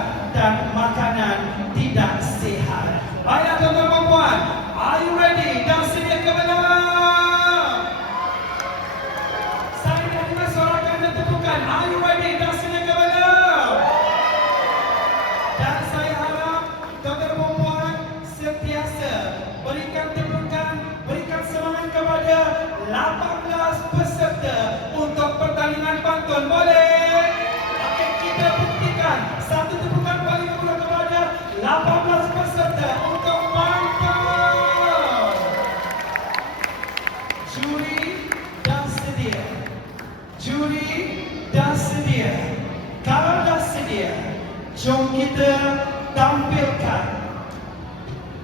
sesat dan makanan tidak sihat. Baiklah tuan-tuan dan puan, are you ready? Dah sedia ke belum? Saya dah dengar sorakan dan tepukan. Are you ready? Dah sedia ke belum? Dan saya harap tuan-tuan dan puan sentiasa berikan tepukan, berikan semangat kepada 18 peserta untuk pertandingan pantun. Boleh? Okey, kita buktikan satu tepukan paling murah kepada 18 peserta untuk pantun. Juri dah sedia. Juri dah sedia. Kalau dah sedia, jom kita tampilkan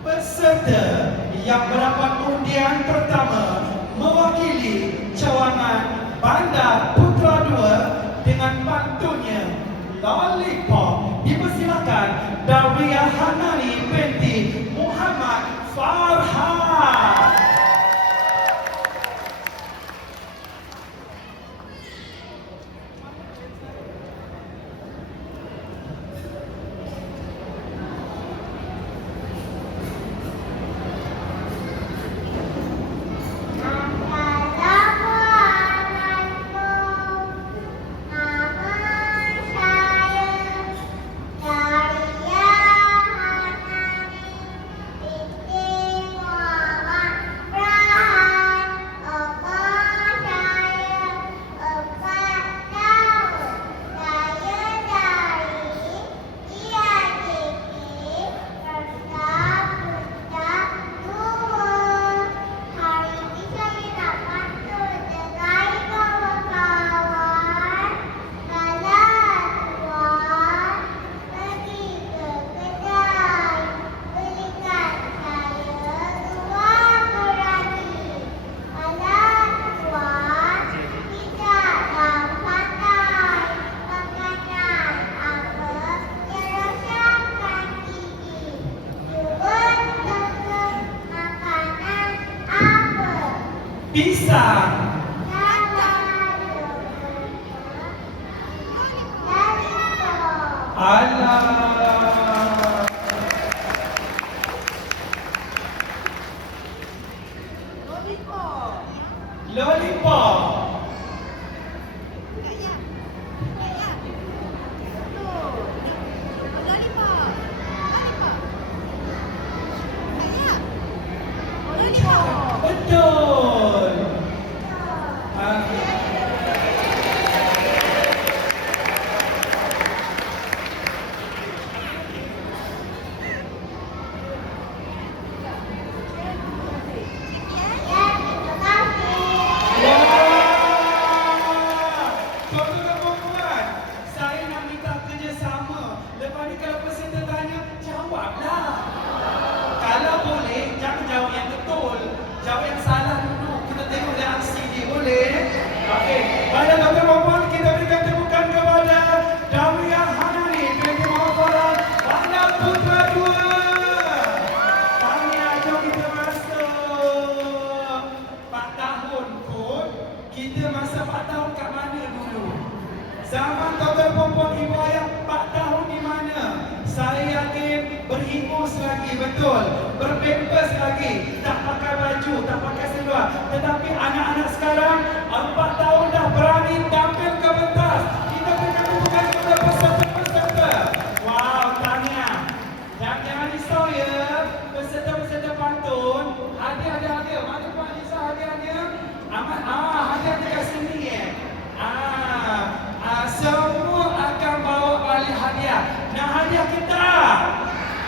peserta yang mendapat undian pertama mewakili cawangan Bandar Putra 2 dengan pantunnya Lollipop. Dipersilakan Daria Hanani binti Muhammad Farhan. Pisang. Alah. Lollipop. Betul. Jawab yang salah dulu. Kita tengok reaksi dia. Boleh? Okey. Baiklah tuan-tuan dan puan, kita berikan tepukan kepada Daria Hanani binti Muhammad Farhan, Bandar Putra 2. Tahniah, jom kita masuk 4 tahun kot. Kita masa 4 tahun kat mana dulu? Zaman tuan-tuan dan puan, ibu ayah 4 tahun di mana? Saya yakin berhingus lagi, betul. Berpampers lagi. Tak pakai baju, tak pakai seluar. Tetapi anak-anak sekarang 4 tahun dah berani tampil ke pentas. Kita berikan tepukan kepada peserta-peserta. Wow, tahniah. Dan jangan risau ya, peserta-peserta pantun. Hadiah. Mana Pak Nisa hadiah?